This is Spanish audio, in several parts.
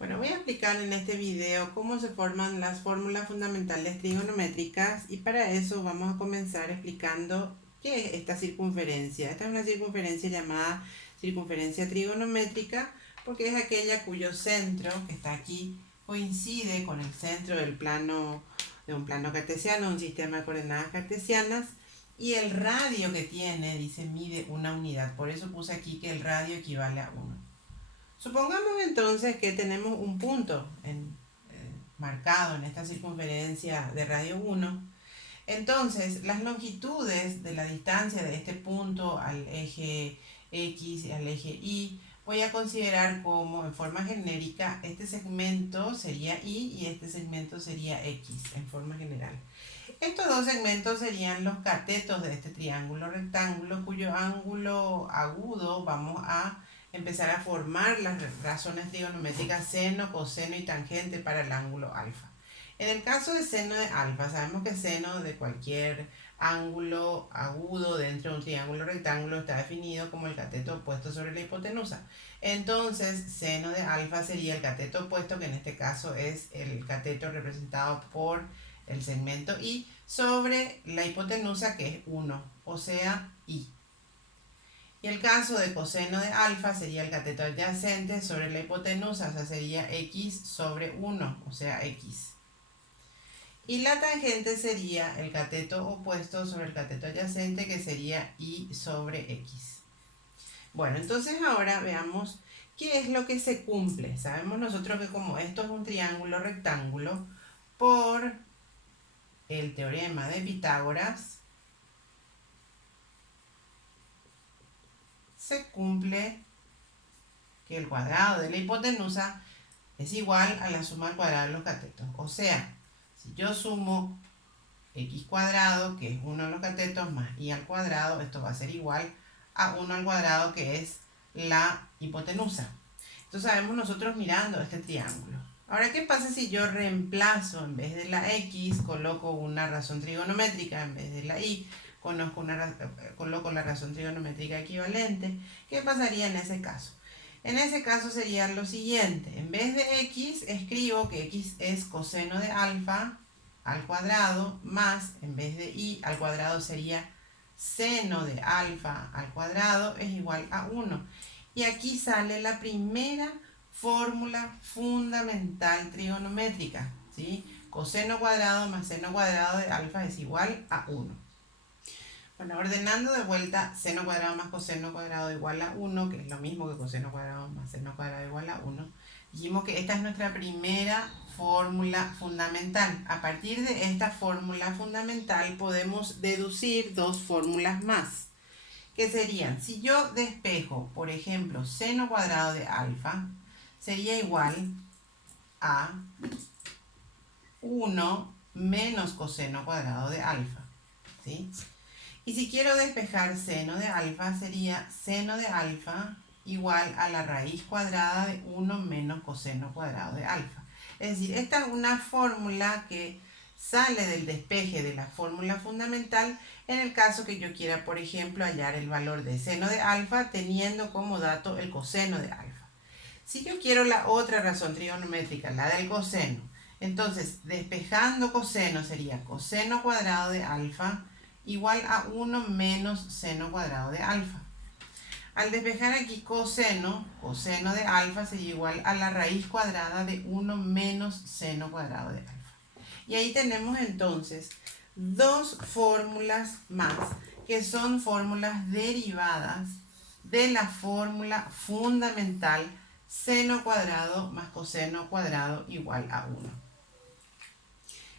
Bueno, voy a explicar en este video cómo se forman las fórmulas fundamentales trigonométricas y para eso vamos a comenzar explicando qué es esta circunferencia. Esta es una circunferencia llamada circunferencia trigonométrica porque es aquella cuyo centro, que está aquí, coincide con el centro del plano, de un plano cartesiano, un sistema de coordenadas cartesianas, y el radio que tiene, dice, mide una unidad. Por eso puse aquí que el radio equivale a 1. Supongamos entonces que tenemos un punto marcado en esta circunferencia de radio 1. Entonces, las longitudes de la distancia de este punto al eje X y al eje Y, voy a considerar como, en forma genérica, este segmento sería Y y este segmento sería X, en forma general. Estos dos segmentos serían los catetos de este triángulo rectángulo, cuyo ángulo agudo vamos a empezar a formar las razones trigonométricas seno, coseno y tangente para el ángulo alfa. En el caso de seno de alfa, sabemos que seno de cualquier ángulo agudo dentro de un triángulo rectángulo está definido como el cateto opuesto sobre la hipotenusa. Entonces, seno de alfa sería el cateto opuesto, que en este caso es el cateto representado por el segmento Y, sobre la hipotenusa, que es 1, o sea, Y. Y el caso de coseno de alfa sería el cateto adyacente sobre la hipotenusa, o sea, sería X sobre 1, o sea, X. Y la tangente sería el cateto opuesto sobre el cateto adyacente, que sería Y sobre X. Bueno, entonces ahora veamos qué es lo que se cumple. Sabemos nosotros que como esto es un triángulo rectángulo, por el teorema de Pitágoras, se cumple que el cuadrado de la hipotenusa es igual a la suma al cuadrado de los catetos. O sea, si yo sumo x cuadrado, que es 1 de los catetos, más y al cuadrado, esto va a ser igual a 1 al cuadrado, que es la hipotenusa. Esto sabemos nosotros mirando este triángulo. Ahora, ¿qué pasa si yo reemplazo, en vez de la x, coloco una razón trigonométrica, en vez de la y, coloco la razón trigonométrica equivalente? ¿Qué pasaría en ese caso? En ese caso sería lo siguiente: en vez de x, escribo que x es coseno de alfa al cuadrado, más, en vez de y al cuadrado sería seno de alfa al cuadrado, es igual a 1. Y aquí sale la primera fórmula fundamental trigonométrica, ¿sí? Coseno cuadrado más seno cuadrado de alfa es igual a 1. Bueno, ordenando de vuelta, seno cuadrado más coseno cuadrado igual a 1, que es lo mismo que coseno cuadrado más seno cuadrado igual a 1. Dijimos que esta es nuestra primera fórmula fundamental. A partir de esta fórmula fundamental podemos deducir dos fórmulas más, que serían, si yo despejo, por ejemplo, seno cuadrado de alfa, sería igual a 1 menos coseno cuadrado de alfa, ¿sí? Y si quiero despejar seno de alfa, sería seno de alfa igual a la raíz cuadrada de 1 menos coseno cuadrado de alfa. Es decir, esta es una fórmula que sale del despeje de la fórmula fundamental en el caso que yo quiera, por ejemplo, hallar el valor de seno de alfa teniendo como dato el coseno de alfa. Si yo quiero la otra razón trigonométrica, la del coseno, entonces despejando coseno sería coseno cuadrado de alfa igual a 1 menos seno cuadrado de alfa. Al despejar aquí coseno, coseno de alfa sería igual a la raíz cuadrada de 1 menos seno cuadrado de alfa. Y ahí tenemos entonces dos fórmulas más, que son fórmulas derivadas de la fórmula fundamental seno cuadrado más coseno cuadrado igual a 1.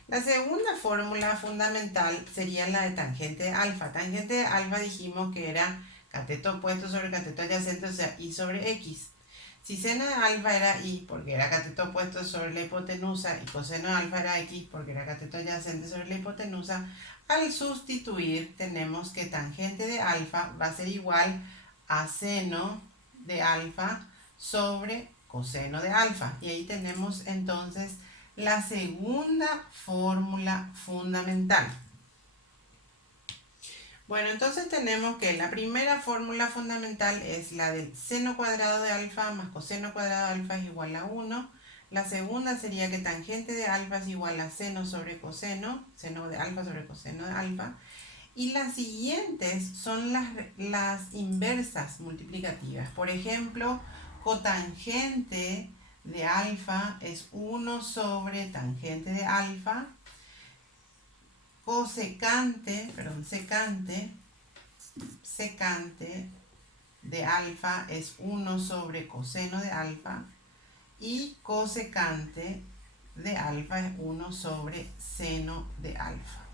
La segunda fórmula fundamental sería la de tangente de alfa. Tangente de alfa dijimos que era cateto opuesto sobre cateto adyacente, o sea, y sobre x. Si seno de alfa era y, porque era cateto opuesto sobre la hipotenusa, y coseno de alfa era x, porque era cateto adyacente sobre la hipotenusa, al sustituir tenemos que tangente de alfa va a ser igual a seno de alfa sobre coseno de alfa. Y ahí tenemos entonces la segunda fórmula fundamental. Bueno, entonces tenemos que la primera fórmula fundamental es la del seno cuadrado de alfa más coseno cuadrado de alfa es igual a 1. La segunda sería que tangente de alfa es igual a seno sobre coseno, seno de alfa sobre coseno de alfa. Y las siguientes son las inversas multiplicativas. Por ejemplo, cotangente de alfa es 1 sobre tangente de alfa. Secante de alfa es 1 sobre coseno de alfa. Y cosecante de alfa es 1 sobre seno de alfa.